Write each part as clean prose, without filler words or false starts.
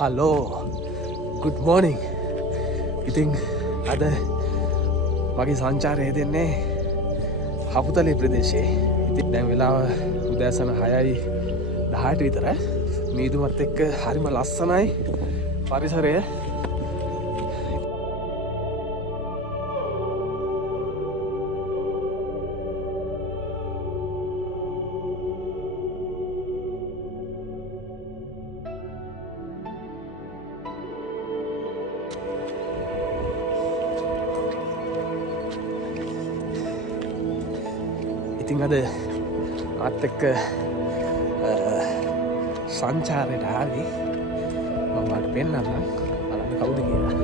Hello good මෝනිං. ඉතින් අද මගේ සංචාරය දෙන්නේ හපුතලේ ප්‍රදේශයේ. ඉතින් දැන් වෙලාව උදෑසන 6:18 විතර. මීදුමත් එක්ක හරිම ලස්සනයි පරිසරය. ඉතින් අද මාත් එක්ක සංචාරයට ආවේ මම ඔයාලට පෙන්නන්නම් බලන්න කවුද කියලා.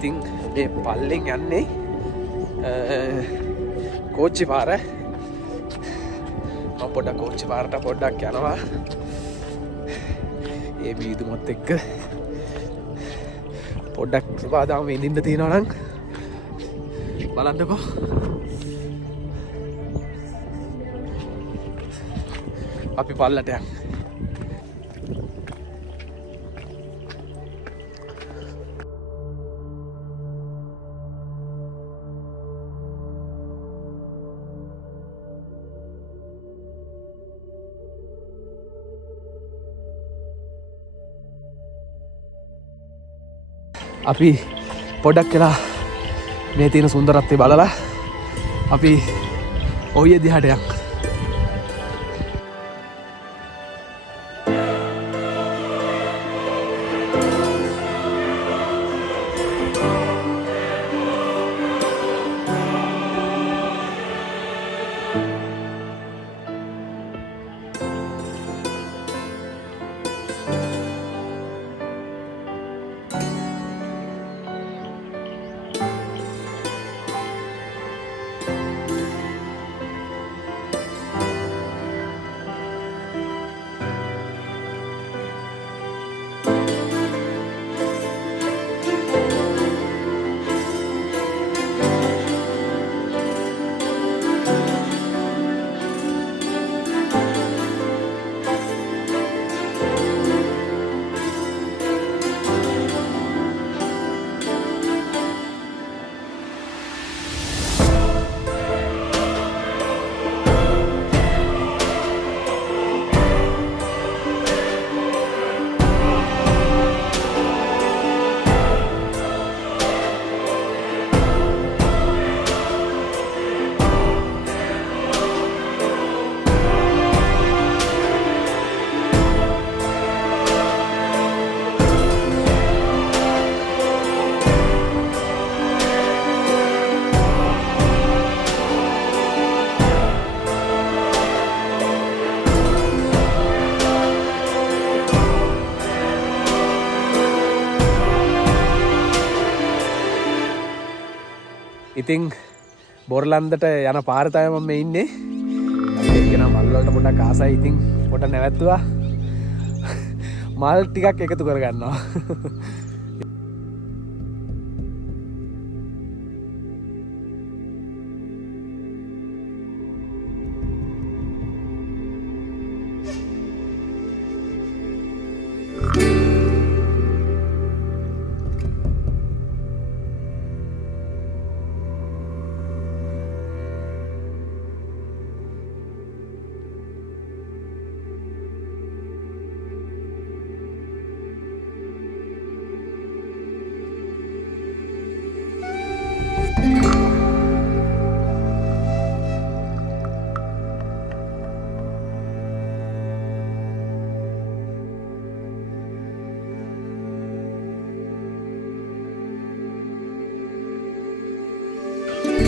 ඉතින් මේ පල්ලෙන් යන්නේ කෝච්චි පාර. මම පොඩ්ඩක් කෝච්චි පාරට පොඩ්ඩක් යනවා. ඒ මීදුමත් එක්ක පොඩ්ඩක් ප්‍රපාදාම විඳින්න තියෙනවා නම් බලන්නකෝ. අපි පල්ලට යන්න. අපි පොඩක් කියලා මේ තියෙන සුන්දරත්වය බලලා අපි ඔය දිහාට යන්න. ඉතින් බොරලන්දට යන පාර තමයි මම ඉන්නේ. අපිට කියන මල් වලට පොඩ්ඩක් ආසයි. ඉතින් පොඩ්ඩක් නැවැත්තුවා. මල් ටිකක් එකතු කරගන්නවා.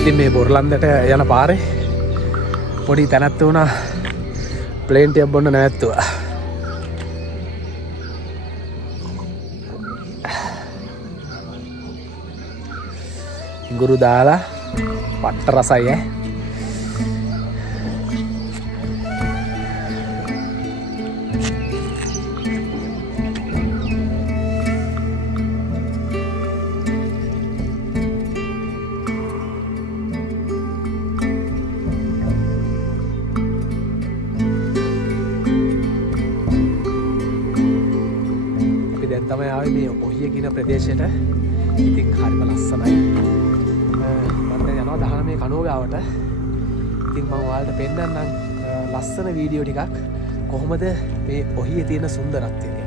ඉතින් මේ බොරලන්දට යන පාරේ පොඩි තැනක් වුණා. ප්ලේන් ටිකක් බොන්න නැවැත්තුවා. ඉඟුරු දාලා පට්ට රසයි ඈ. ආවේ මේ ඔහිය කියන ප්‍රදේශයට. ඉතින් හරිම ලස්සනයි. මම දැන් යනවා 19 කනුව ගාවට. ඉතින් මම ඔයාලට පෙන්නන්නම් ලස්සන වීඩියෝ ටිකක් කොහොමද මේ ඔහියේ තියෙන සුන්දරත්වය ගැන.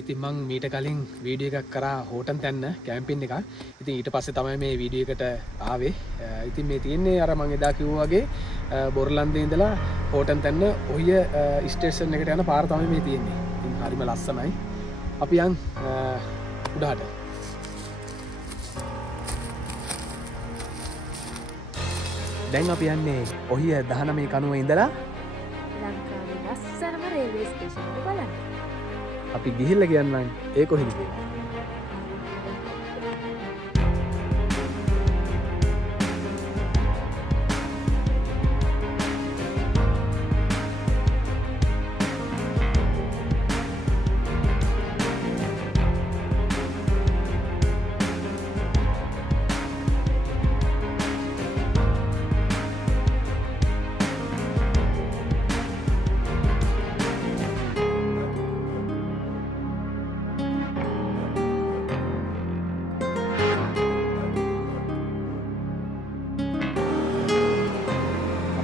ඉතින් මං මීට කලින් වීඩියෝ එකක් කරා හෝටන් තැන්න කැම්පින් එකක්. ඉතින් ඊට පස්සේ තමයි මේ වීඩියෝ එකට ආවේ. ඉතින් මේ තියෙන්නේ අර මං එදා කිව්වා වගේ බොරලන්දේ ඉඳලා හෝටන් තැන්න ඔහිය ස්ටේෂන් එකට යන පාර තමයි මේ තියෙන්නේ. ඉතින් හරිම ලස්සනයි. අපි යන් උඩහට. දැන් අපි යන්නේ ඔහිය 19 කනුවේ ඉඳලා ලංකාවේ ලස්සනම රේල්වේ ස්ටේෂන් එක බලන්න. අපි ගිහිල්ලා කියන්නම් ඒ කොහෙද කියලා.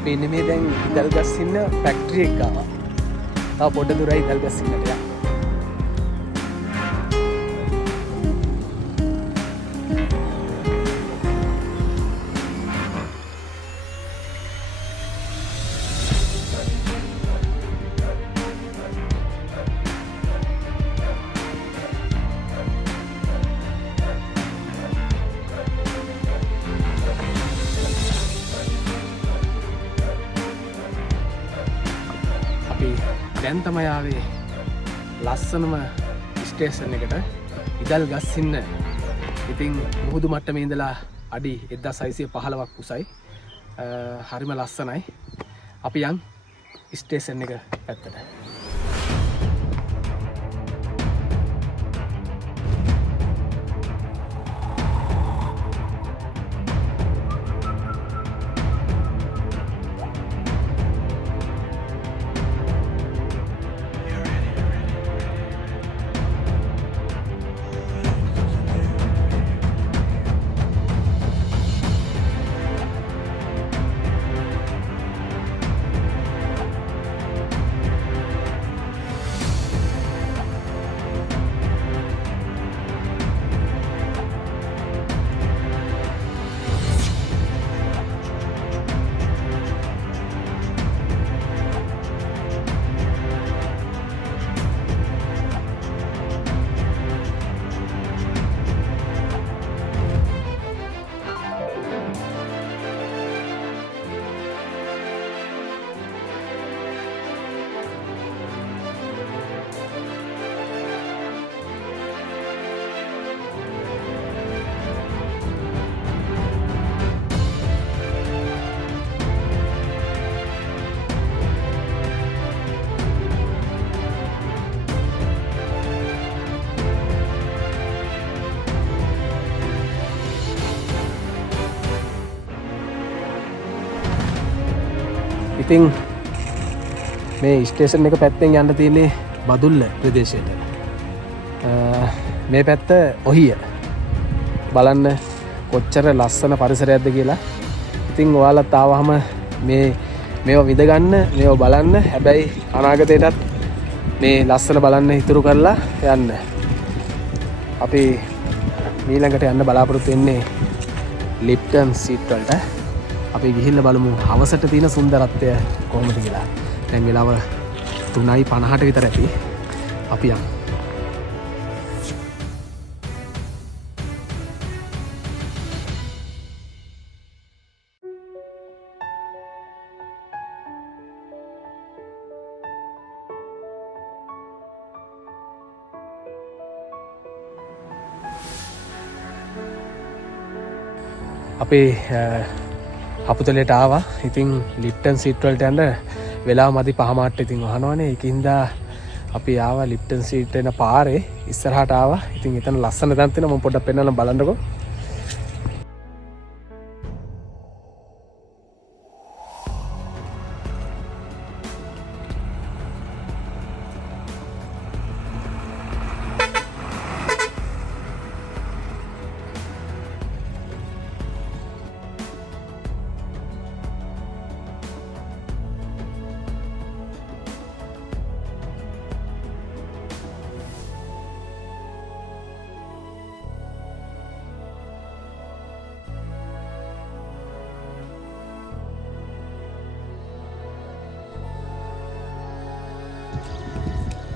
අපි ඉන්නේ මේ දැන් ඉදල්ගස්සින්න ෆැක්ටරි එක ගාව. තව පොඩ දුරයි ඉදල්ගස්සින්නට යන්න. දැන් තමයි ආවේ ලස්සනම ස්ටේෂන් එකට ඉදල්ගස්සින්න. ඉතින් මුහුදු මට්ටමේ ඉඳලා අඩි 1615ක් උසයි. හරිම ලස්සනයි. අපි යන් ස්ටේෂන් එක පැත්තට. ඉතින් මේ ස්ටේෂන් එක පැත්තෙන් යන්න තියෙන්නේ බදුල්ල ප්‍රදේශයට. මේ පැත්ත ඔහිය බලන්න කොච්චර ලස්සන පරිසරයක්ද කියලා. ඉතින් ඔයාලත් ආවහම මේවා විඳගන්න මේවා බලන්න. හැබැයි අනාගතයටත් මේ ලස්සන බලන්න ඉතුරු කරලා යන්න. අපි මීළඟට යන්න බලාපොරොත්තු වෙන්නේ ලිප්ටන් සීට් වලට. අපි ගිහිල්ලා බලමු හවසට තියෙන සුන්දරත්වය කොහොමද කියලා. දැන් වෙලාව 3:50ට විතර ඇති. අපි යමු. අපේ හපුතලට ආවා. ඉතින් ලිප්ටන් සීට් වලට යන්න වෙලාව මදි 5:00ට. ඉතින් අහනවනේ ඒකින්දා අපි ආවා ලිප්ටන් සීට් එන පාරේ ඉස්සරහට ආවා. ඉතින් එතන ලස්සන තැනක් තියෙනවා. මම පොඩ්ඩක් පෙන්නන්න බලන්නකෝ.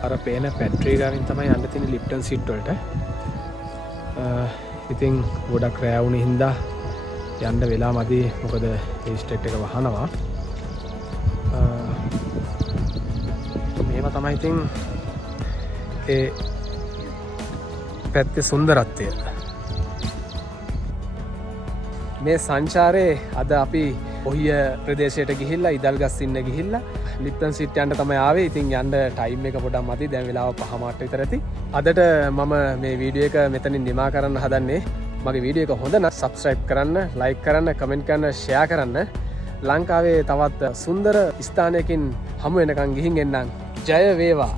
අර පේන පැට්‍රී ගාවින් තමයි යන්න තියෙන ලිප්ටන් සීට් වලට. ඉතින් ගොඩක් රෑ වුණ හින්දා යන්න වෙලා මදි. මොකද ඒ ස්ටේට් එක වහනවා. මේවා තමයි ඉතින් ඒ පැත්තේ සුන්දරත්වය. මේ සංචාරයේ අද අපි ඔහිය ප්‍රදේශයට ගිහිල්ලා ඉදල්ගස්සින්න ගිහිල්ලා ලිප්ටන් සීට් යන්න තමයි ආවේ. ඉතින් යන්න ටයිම් එක පොඩක් මදි. දැන් වෙලාව 5:00 විතර ඇති. අදට මම මේ වීඩියෝ එක මෙතනින් නිමා කරන්න හදන්නේ. මගේ වීඩියෝ එක හොඳ නම් සබ්ස්ක්‍රයිබ් කරන්න, ලයික් කරන්න, කමෙන්ට් කරන්න, ෂෙයා කරන්න. ලංකාවේ තවත් සුන්දර ස්ථානයකින් හමු වෙනකන් ගිහින් එන්නම්. ජය වේවා.